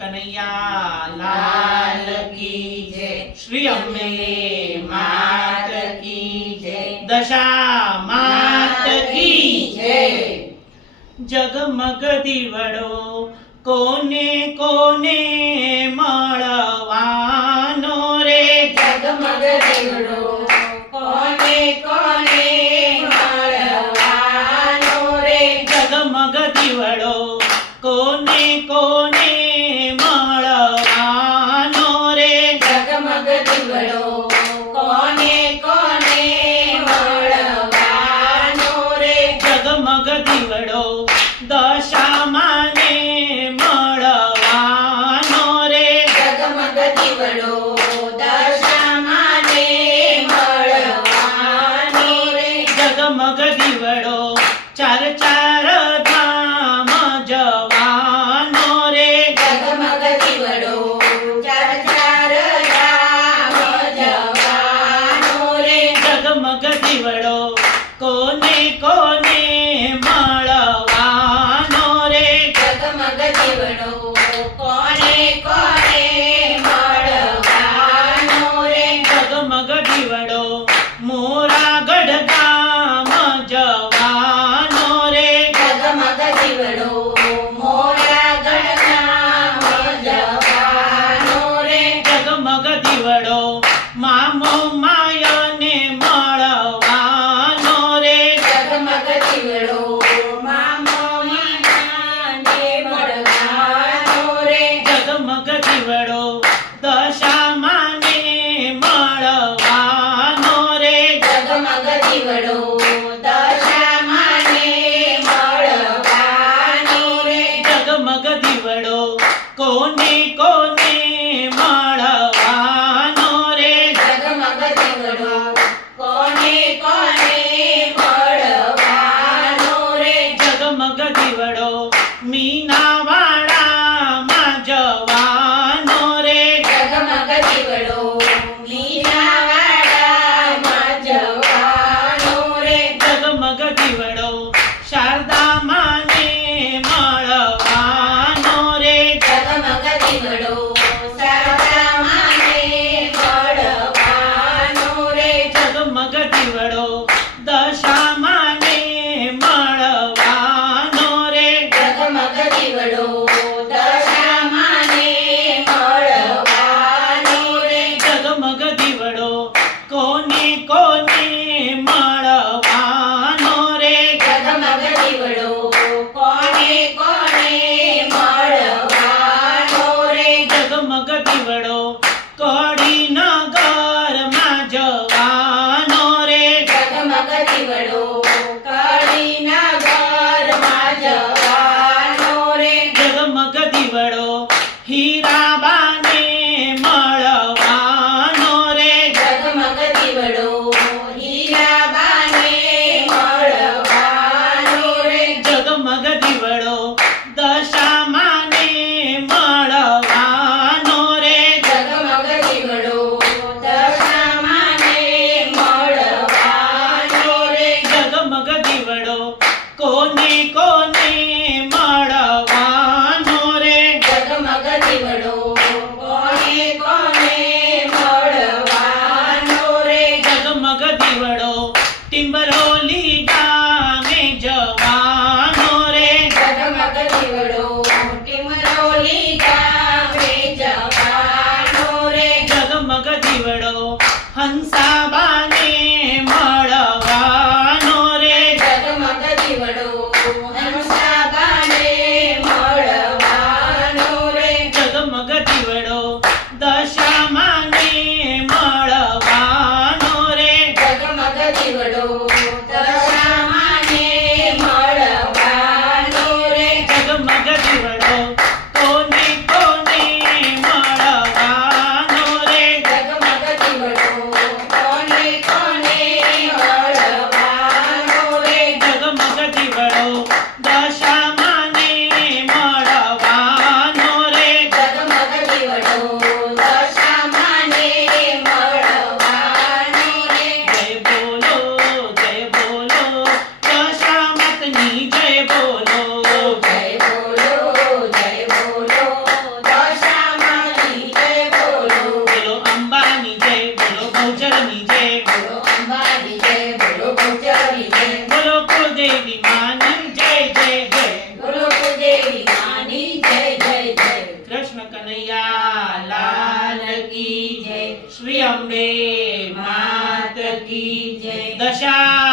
કનૈયા લાલ કી જય। શ્રી અંબે માત કી જય। દશા માત કી જય। જગમગ દીવડો કોને કોને મળવાનો રે। જગમગ દીવડો કોને કોને મળવાનો રે। જગમગ દીવડો કોને કોને મળવાનો રે। જગમગ દીવડો કોને કોને મળવાનો રે। જગમગ દીવડો દશામાને મળવાનો રે। જગમગ દીવડો દશામાને મળવાનો રે। જગમગ દીવડો ચાર ચાર ધામ જવાનો રે। જગમગ દીવડો ચાર ચાર ધામ જવાનો રે। જગમગ દીવડો કોને કોને મળવાનો રે। જગમગ દીવડો કોને કોને મળવાનો રે। જગમગ દીવડો મોરાગઢ ગામ જવાનો રે। જગમગ દીવડો મોરાગઢ ગામ જવાનો રે। જગમગ દીવડો મામો માયને મળવાનો રે। જગમગ દીવડો મામો માયાને મળવાનો રે। જગમગ દીવડો દશામાને મળવાનો રે। જગમગ દીવડો દશામાને મળવાનો રે। જગમગ દીવડો કોને કોને મળવાનો રે। જગમગ દીવડો કોને કોને મળવાનો રે। જગમગ દીવડો મીનાવાડામાં જવાનો રે। જગમગ દીવડો મીનાવાડામાં જવાનો રે। જગમગ દીવડો શારદામાને મળવાનો રે। જગમગ દીવડો શારદામાને મળવાનો રે। જગમગ દીવડો દશામાને મળવાનો રે। જગમગ દીવડો દશામાને મળવાનો રે। જગમગ દીવડો કોને કોને મળવાનો રે। જગમગ દીવડો કોને કોને મળવાનો રે। જગમગ દીવડો કડીનગરમાં જવાનો રે। જગમગ દીવડો કડીનગરમાં જવાનો રે। જગમગ દીવડો હીરાબાને મળવાનો રે। જગમગ દીવડો હીરાબાને મળવાનો રે। જગમગ દીવડો દશામાને મળવાનો રે। જગમગ દીવડો દશામાને મળવાનો રે। જગમગ દીવડો કોને કોને મળવાનો રે। જગમગ દીવડો કૃષ્ણ કનૈયા લાલ કી જય શ્રી અંબે માત કી જય દશા